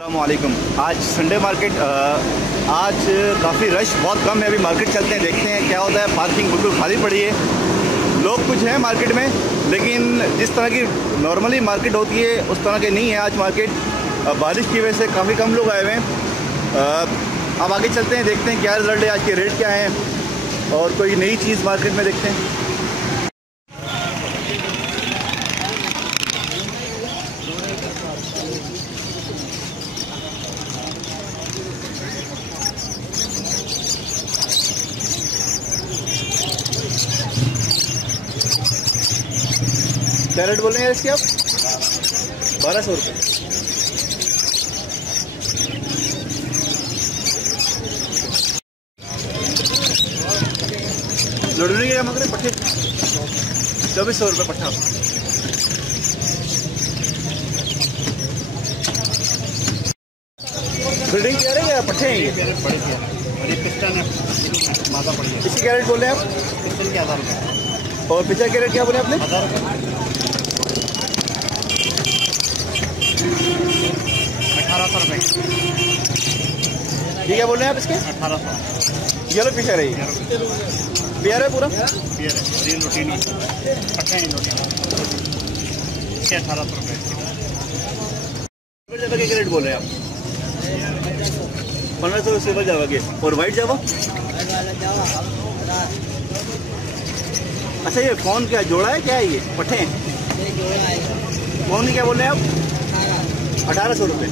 अस्सलामुअलैकुम। आज Sunday market, आज काफ़ी रश बहुत कम है। अभी मार्केट चलते हैं, देखते हैं क्या होता है। पार्किंग बिल्कुल खाली पड़ी है, लोग कुछ हैं मार्केट में, लेकिन जिस तरह की नॉर्मली मार्केट होती है उस तरह के नहीं है आज मार्केट। बारिश की वजह से काफ़ी कम लोग आए हुए हैं। अब आगे चलते हैं, देखते हैं क्या रिजल्ट है, आज के रेट क्या हैं और कोई नई चीज़ मार्केट में देखते हैं। क्या रेट बोल रहे हैं इसके आप? 1200 रुपये। लड़ने के मगर पट्टे 2400 रुपये पट्टा। बिल्डिंग क्या रही है, पट्टे हैं ये? इसकी क्या रेट बोल रहे हैं आप? पिस्टन के 1000 रुपये। और पिछला क्या रेट क्या बोले आपने? 1000 रुपये। 1800 रुपये। ये क्या बोल रहे हैं आप इसके? 1800। येलो फिश है रही है, प्यार है पूरा, प्यार है, रोटी नहीं पट्टे हैं रोटी। 1800 रुपये। सिल्वर जावा के रेट बोल रहे हैं आप? 1500 सिल्वर जावा के। और वाइट जावा? अच्छा, ये कौन क्या जोड़ा है, क्या है ये? पट्टे हैं कौन की क्या बोल रहे हैं आप? 1800 रुपये।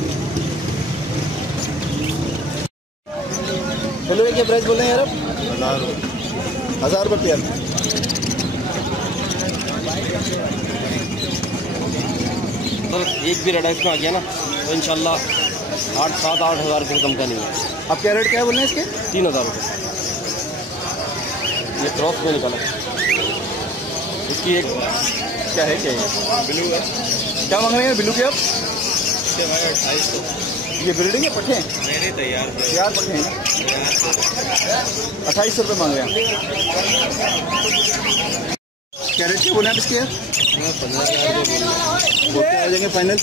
हेलो, ये क्या प्राइस बोल रहे हैं यार आप? 1000 रुपये पेयर। सर एक भी रेडा इसमें आ गया ना तो इंशाल्लाह 7-8 हज़ार रुपये कम का नहीं है। आप क्या रेट क्या बोल रहे हैं इसके? 3000 रुपये। ये क्रॉस में निकाला, इसकी एक क्या है, क्या है? ब्लू है। क्या मांग रहे हैं ब्लू के आप? 2800। ये ब्रीडिंग है पट्टे हैं? नहीं, तैयार पट्टे हैं। 2800 रुपये मांग रहे हैं। क्या रेट क्या बोले आप इसके? 15,000 रुपये वो क्या आ जाएंगे फाइनल?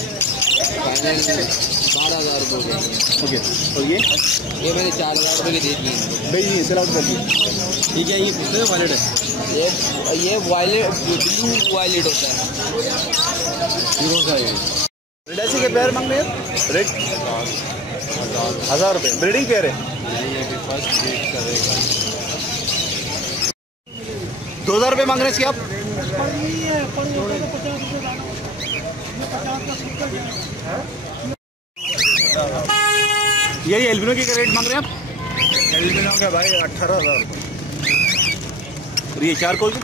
12,000 रुपये। ओके। और ये मैंने 4,000 रुपये के दे दिए। भाई सेल आउट कर दिए। ठीक है, ये कितने वायलेट है? ये वायलेट, ब्लू वायलेट होता है। हीरो का ये रेड ऐसे के पेयर मांग रहे हैं? रेट 1000 रुपये। ब्रीडिंग पेयर है? नहीं, अभी फर्स्ट ब्रीड करेगा। 2000 रुपये मांग रहे हैं इसके आप? यही एल्बिनो की रेट मांग रहे हैं आप? एल्बिनो का भाई 18,000। और ये चारकोल के?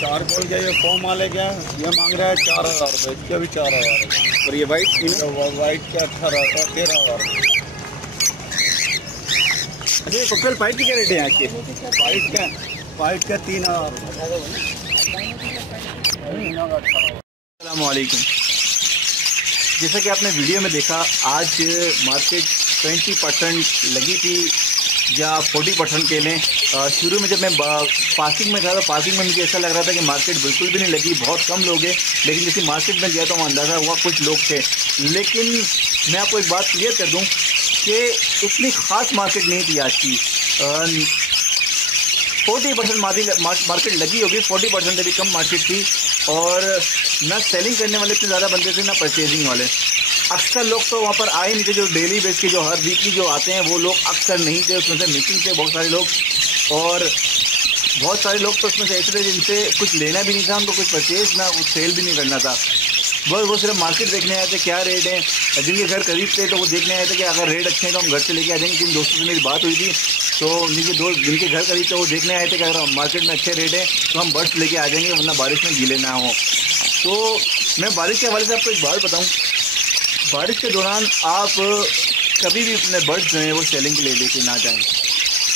चारकोल का ये फॉर्म वाले क्या ये मांग रहा है 4,000 रुपये, इसका भी 4,000। और ये वाइट? वाइट का 13,000। अच्छा, ये कोकटेल फाइट की क्या रेट है यहाँ के? वाइट का 3,000। अस्सलामुअलैकुम। जैसा कि आपने वीडियो में देखा, आज मार्केट 20% लगी थी या 40% के लें। शुरू में जब मैं पार्किंग में था तो पार्किंग में मुझे ऐसा लग रहा था कि मार्केट बिल्कुल भी नहीं लगी, बहुत कम लोग हैं। लेकिन जैसे मार्केट में गया तो वहाँ अंदाज़ा हुआ कुछ लोग थे। लेकिन मैं आपको एक बात क्लियर कर दूँ कि इतनी ख़ास मार्केट नहीं थी आज की। 40% मार्केट लगी होगी, 40% से भी कम मार्केट थी। और ना सेलिंग करने वाले इतने ज़्यादा बंदे थे, ना परचेजिंग वाले। अक्सर लोग तो वहाँ पर आए नहीं थे, जो डेली बेस के, जो हर वीकली जो आते हैं वो लोग अक्सर नहीं थे। उसमें से मिसिंग थे बहुत सारे लोग, और बहुत सारे लोग तो उसमें से ऐसे थे जिनसे कुछ लेना भी नहीं था, उनको कुछ परचेज ना कुछ सेल भी नहीं करना था। वो सिर्फ मार्केट देखने आए थे क्या रेट है। जिनके घर करीब थे तो वो देखने आए थे कि अगर रेट अच्छे हैं तो हम घर से लेके आ जाएंगे। जिन दोस्तों से मेरी बात हुई थी तो जिनके घर करीब थे वो देखने आए थे कि अगर मार्केट में अच्छे रेट है तो हम बर्ड्स लेके आ जाएंगे, वरना बारिश में गीले ना हो। तो मैं बारिश के हवाले से आपको एक बात बताऊँ, बारिश के दौरान आप कभी भी अपने बर्ड्स जो हैं वो सेलिंग के लिए लेके ना जाएँ।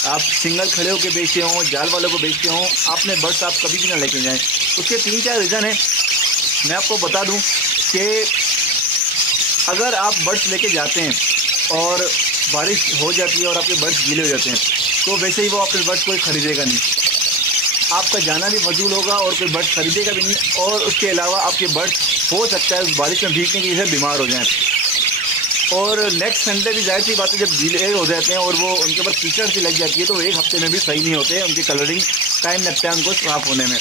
आप सिंगल खड़े होकर बेचते हों, जाल वालों को बेचते हों, अपने बर्ड्स आप कभी भी ना लेके जाएं। उसके 3-4 रीज़न हैं। मैं आपको बता दूं कि अगर आप बर्ड्स लेके जाते हैं और बारिश हो जाती है और आपके बर्ड्स गीले हो जाते हैं तो वैसे ही वो आपके बर्ड्स कोई ख़रीदेगा नहीं। आपका जाना भी फजूल होगा और कोई बर्ड खरीदेगा भी नहीं। और उसके अलावा आपके बर्ड हो सकता है उस बारिश में भीगने की वजह से बीमार हो जाएं। और नेक्स्ट संडे भी जाहिर सी बात है जब डिले हो जाते हैं और वो उनके ऊपर कीचड़ सी लग जाती है तो एक हफ्ते में भी सही नहीं होते, उनकी कलरिंग टाइम लगता है उनको साफ होने में।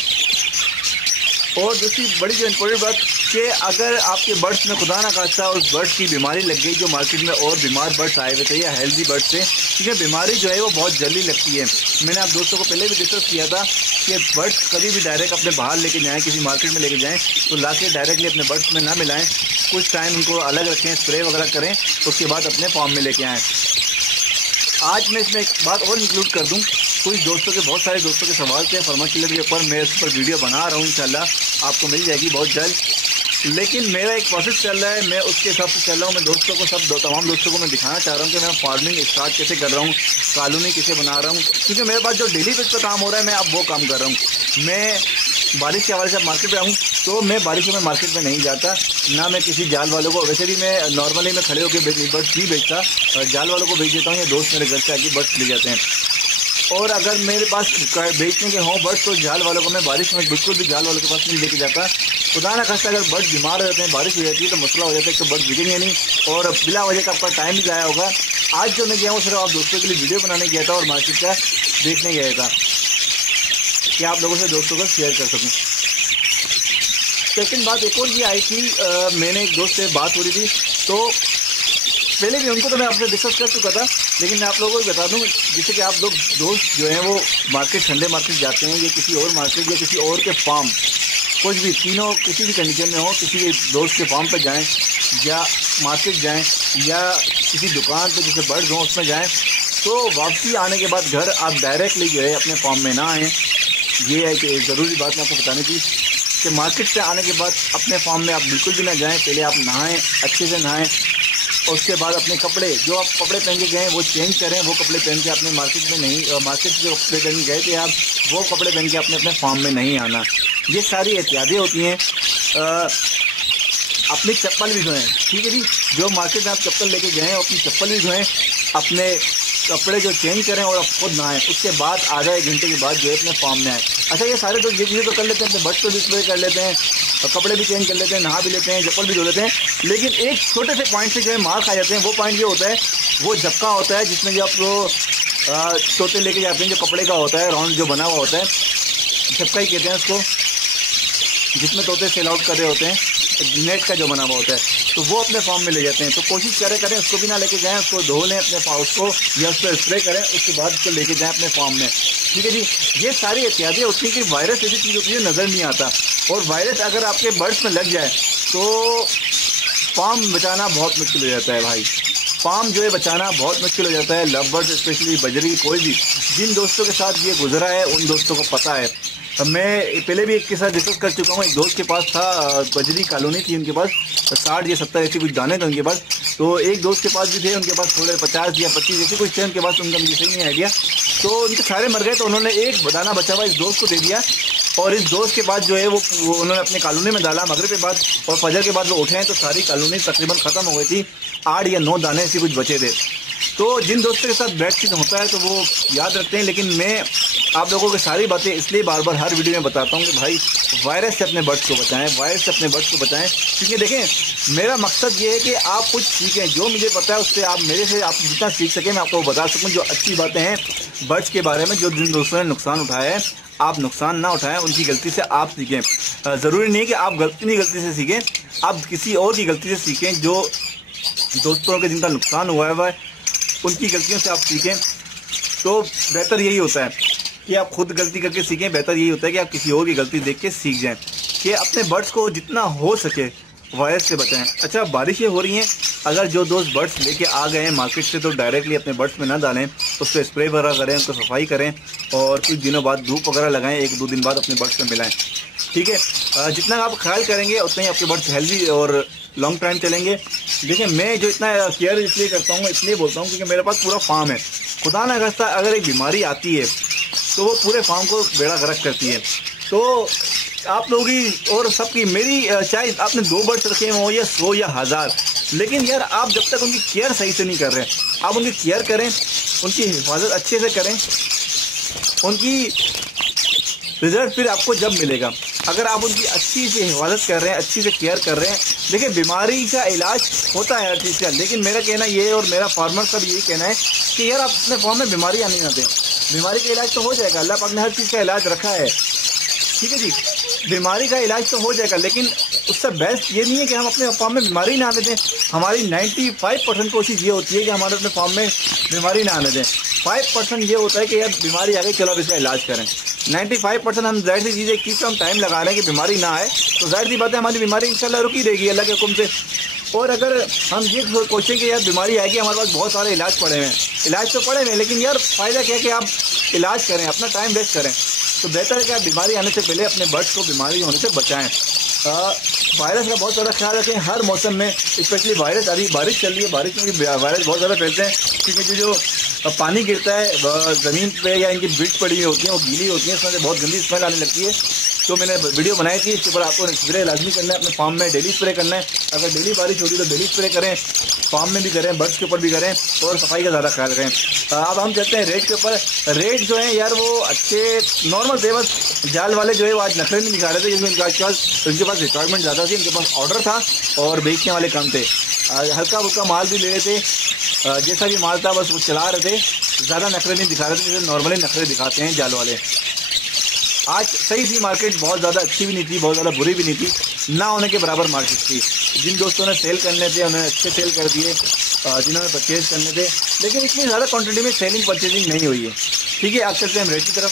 और दूसरी बड़ी जो इम्पोर्टेंट बात कि अगर आपके बर्ड्स में खुदा ना खास्ता उस बर्ड्स की बीमारी लग गई, जो मार्केट में और बीमार बर्ड्स आए हुए थे या हेल्दी बर्ड्स थे, क्योंकि बीमारी जो है वो बहुत जल्दी लगती है। मैंने आप दोस्तों को पहले भी डिस्कस किया था कि बर्ड्स कभी भी डायरेक्ट अपने बाहर लेके जाएँ, किसी मार्केट में लेके जाएँ तो ला के डायरेक्टली अपने बर्ड्स में ना मिलाएँ, कुछ टाइम उनको अलग रखें, स्प्रे वगैरह करें, उसके बाद अपने फार्म में लेके आएँ। आज मैं इसमें एक बात और इंक्लूड कर दूँ, कुछ दोस्तों के बहुत सारे दोस्तों के सवाल थे फर्मा चिल्लर के ऊपर, मैं इस पर वीडियो बना रहा हूँ, इंशाल्लाह आपको मिल जाएगी बहुत जल्द। लेकिन मेरा एक प्रोसेस चल रहा है, मैं उसके हिसाब से चल रहा हूँ। मैं दोस्तों को तमाम दोस्तों को मैं दिखाना चाह रहा हूँ कि मैं फार्मिंग स्टार्ट कैसे कर रहा हूँ, कॉलोनी कैसे बना रहा हूँ, क्योंकि मेरे पास जो डेली बेस पर काम हो रहा है मैं अब वो काम कर रहा हूँ। मैं बारिश के हवाले से मार्केट में आऊँ तो मैं बारिशों में मार्केट में नहीं जाता, ना मैं किसी जाल वालों को, वैसे भी मैं नॉर्मली मैं खड़े होकर बर्ड्स नहीं बेचता, जाल वालों को बेच देता हूँ या दोस्त मेरे घर से आके बर्ड्स ले जाते हैं। और अगर मेरे पास बेचने के हों बर्ड्स तो जाल वालों को मैं बारिश में बिल्कुल भी जाल वालों के पास नहीं लेके जाता। खुदा ना खास्ता अगर बर्ड बीमार हो जाते हैं, बारिश हो जाती है तो मसला हो जाता है, तो बर्ड बिकेंगे नहीं और बिला वजह का आपका टाइम भी ज़ाया होगा। आज जो मैं गया हूँ सिर्फ आप दोस्तों के लिए वीडियो बनाने गया था और मार्केट का देखने गया था कि आप लोगों से दोस्तों को शेयर कर सकूँ। सेकंड बात एक और ये आई थी, मैंने एक दोस्त से बात हो रही थी, तो पहले भी उनको तो मैं आपसे डिस्कस कर चुका था, लेकिन मैं आप लोगों को बता दूं जैसे कि आप लोग दोस्त जो हैं वो मार्केट संडे मार्केट जाते हैं या किसी और मार्केट या किसी और के फार्म, कुछ भी तीनों किसी भी कंडीशन में हो, किसी के दोस्त के फार्म पर जाएं या मार्केट जाएं या किसी दुकान पर जैसे बर्ड्स हों उसमें जाएं, तो वापसी आने के बाद घर आप डायरेक्टली जो है अपने फार्म में ना आएँ। ये है कि ज़रूरी बात मैं आपको बतानी थी कि मार्केट से आने के बाद अपने फार्म में आप बिल्कुल भी ना जाएं, पहले आप नहाएं, अच्छे से नहाएं, और उसके बाद अपने कपड़े जो आप कपड़े पहन के गए वो चेंज करें, वो कपड़े पहन के अपने मार्केट में नहीं, मार्केट से जो कपड़े पहन के गए थे आप वो कपड़े पहन के अपने फार्म में नहीं आना। ये सारी एहतियातें होती हैं। अपनी चप्पल भी धोएं, ठीक है जी, जो मार्केट में आप चप्पल लेके गए हैं अपनी चप्पल भी धोएं, अपने कपड़े जो चेंज करें और आप खुद नहाएं, उसके बाद आधा एक घंटे के बाद जो है अपने फार्म में आएँ। अच्छा ये सारे तो ये चीज़ें तो कर लेते हैं, अपने बर्ड्स को भी स्प्रे कर लेते हैं, कपड़े भी चेंज कर लेते हैं, नहा भी लेते हैं, चप्पल भी धो लेते हैं, लेकिन एक छोटे से पॉइंट से जो है मार खा जाते हैं। वो पॉइंट ये होता है, वो झपका होता है जिसमें जो आप वो तोते लेके जाते हैं, जो कपड़े का होता है राउंड जो बना हुआ होता है, झपका ही कहते हैं उसको, जिसमें तोते सेल आउट कर रहे होते हैं, नेट का जो बना हुआ होता है, तो वो अपने फार्म में ले जाते हैं। तो कोशिश करें उसको भी ना लेके जाएं, उसको धो लें अपने उसको या उस पर स्प्रे करें, उसके बाद उसको लेके जाएं अपने फार्म में, ठीक है जी। ये सारी एहतियातें होती हैं कि वायरस ऐसी चीज़ होती है नज़र नहीं आता, और वायरस अगर आपके बर्ड्स में लग जाए तो फार्म बचाना बहुत मुश्किल हो जाता है भाई, फार्म जो है बचाना बहुत मुश्किल हो जाता है। लव बर्ड्स स्पेशली बजरी, कोई भी जिन दोस्तों के साथ ये गुजरा है उन दोस्तों को पता है। मैं पहले भी एक के साथ डिस्कस कर चुका हूँ, एक दोस्त के पास था बजरी कॉलोनी थी, उनके पास 60 या 70 ऐसे कुछ दाने थे उनके पास, तो एक दोस्त के पास भी थे, उनके पास थोड़े 50 या 25 ऐसे कुछ थे उनके पास, उनका मुझे सही नहीं आइडिया, तो उनके सारे मर गए। तो उन्होंने एक दाना बचा हुआ इस दोस्त को दे दिया, और इस दोस्त के बाद जो है वो उन्होंने अपनी कॉलोनी में डाला मगरिब के बाद, और फजर के बाद वो उठे हैं तो सारी कॉलोनी तकरीबन ख़त्म हो गई थी, 8 या 9 दाने ऐसे कुछ बचे थे। तो जिन दोस्तों के साथ बैड चीज़ होता है तो वो याद रखते हैं, लेकिन मैं आप लोगों की सारी बातें इसलिए बार बार हर वीडियो में बताता हूँ कि भाई वायरस से अपने बर्ड्स को बचाएं, वायरस से अपने बर्ड्स को बचाएं, क्योंकि देखें मेरा मकसद ये है कि आप कुछ सीखें, जो मुझे पता है उससे आप मेरे से आप जितना सीख सकें मैं आपको बता सकूँ, जो अच्छी बातें हैं बर्ड्स के बारे में, जो जिन दोस्तों ने नुकसान उठाया है आप नुकसान ना उठाएं, उनकी गलती से आप सीखें। ज़रूरी नहीं है कि आप अपनी गलती से सीखें, आप किसी और की गलती से सीखें, जो दोस्तों के जिनका नुकसान हुआ है उनकी गलतियों से आप सीखें, तो बेहतर यही होता है कि आप खुद गलती करके सीखें। बेहतर यही होता है कि आप किसी और की गलती देख के सीख जाएं, कि अपने बर्ड्स को जितना हो सके वायरस से बचाएं। अच्छा बारिशें हो रही हैं, अगर जो दोस्त बर्ड्स लेके आ गए हैं मार्केट से तो डायरेक्टली अपने बर्ड्स में ना डालें, उस पर स्प्रे वगैरह करें, उनको सफाई करें, और कुछ दिनों बाद धूप वगैरह लगाएं, 1-2 दिन बाद अपने बर्ड्स में मिलाएं, ठीक है। जितना आप ख्याल करेंगे उतना ही आपके बर्ड्स हेल्दी और लॉन्ग टाइम चलेंगे। देखिए मैं जो इतना केयर इसलिए करता हूँ, इसलिए बोलता हूँ क्योंकि मेरे पास पूरा फार्म है, खुदा ना खास्ता अगर एक बीमारी आती है तो वो पूरे फार्म को बेड़ा गर्क करती है। तो आप लोगों की और सबकी मेरी चाहे आपने 2 बर्ड्स रखे हों या 100 या 1000, लेकिन यार आप जब तक उनकी केयर सही से नहीं कर रहे, आप उनकी केयर करें, उनकी हिफाजत अच्छे से करें, उनकी रिजल्ट फिर आपको जब मिलेगा। अगर आप उनकी अच्छी से हिफाजत कर रहे हैं, अच्छी से केयर कर रहे हैं, देखिए बीमारी का इलाज होता है हर चीज़ का, लेकिन मेरा कहना ये और मेरा फार्मर का भी यही कहना है कि यार आप अपने फॉर्म में बीमारी आने ना दें। बीमारी का इलाज तो हो जाएगा, अल्लाह पाक ने हर चीज़ का इलाज रखा है, ठीक है जी, बीमारी का इलाज तो हो जाएगा, लेकिन उससे बेस्ट ये नहीं है कि हम अपने फॉर्म में बीमारी ना आने दें। हमारी 95% कोशिश ये होती है कि हमारे अपने फॉर्म में बीमारी ना आने दें। 5% ये होता है कि यार बीमारी आ गई, चलो अब इसका इलाज करें। 95% हम जाहिर सी चीज़ है, किस हम टाइम लगा रहे हैं कि बीमारी ना आए, तो जाहिर सी बात है हमारी बीमारी इंशाल्लाह रुकी रहेगी अल्लाह के हुक्म से। और अगर हम ये कोशिश कि यार बीमारी आएगी, हमारे पास बहुत सारे इलाज पड़े हुए हैं, इलाज तो पड़े हुए हैं, लेकिन यार फ़ायदा क्या है कि आप इलाज करें, अपना टाइम वेस्ट करें, तो बेहतर है कि आप बीमारी आने से पहले अपने बर्ड्स को बीमारी होने से बचाएं। वायरस का बहुत ज़्यादा ख्याल रखें हर मौसम में, स्पेशली वायरस, अभी बारिश चल रही है, बारिश में भी वायरस बहुत ज़्यादा फैलते हैं, क्योंकि जो पानी गिरता है ज़मीन पे या इनकी बिट पड़ी हुई होती है, वो गीली होती है, इसमें से बहुत गंदी स्मेल आने लगती है। तो मैंने वीडियो बनाई थी, इसके ऊपर आपको स्प्रे लाजमी करना है, अपने फार्म में डेली स्प्रे करना है। अगर डेली बारिश होती है तो डेली स्प्रे करें, फार्म में भी करें, बर्ड्स के ऊपर भी करें, और सफाई का ज़्यादा ख्याल रखें। अब हम चलते हैं रेट के ऊपर। रेट जो है यार वो अच्छे नॉर्मल थे, बस जाल वाले जो है वो आज नखरे नहीं दिखा रहे थे, क्योंकि उनके पास रिक्वायरमेंट ज़्यादा थी, उनके पास ऑर्डर था और बेचने वाले कम थे। हल्का फुल्का माल भी ले रहे थे, जैसा भी माल था बस वो चला रहे थे, ज़्यादा नखरे नहीं दिखा रहे थे जैसे नॉर्मली नखरे दिखाते हैं जाल वाले। आज सही थी मार्केट, बहुत ज़्यादा अच्छी भी नहीं थी, बहुत ज़्यादा बुरी भी नहीं थी, ना होने के बराबर मार्केट थी। जिन दोस्तों ने सेल करने थे उन्होंने अच्छे सेल कर दिए, जिन्होंने परचेज़ करने थे, लेकिन इतनी ज़्यादा क्वांटिटी में सेलिंग परचेजिंग नहीं हुई है। ठीक है, आप चलते हैं हम रेट की तरफ।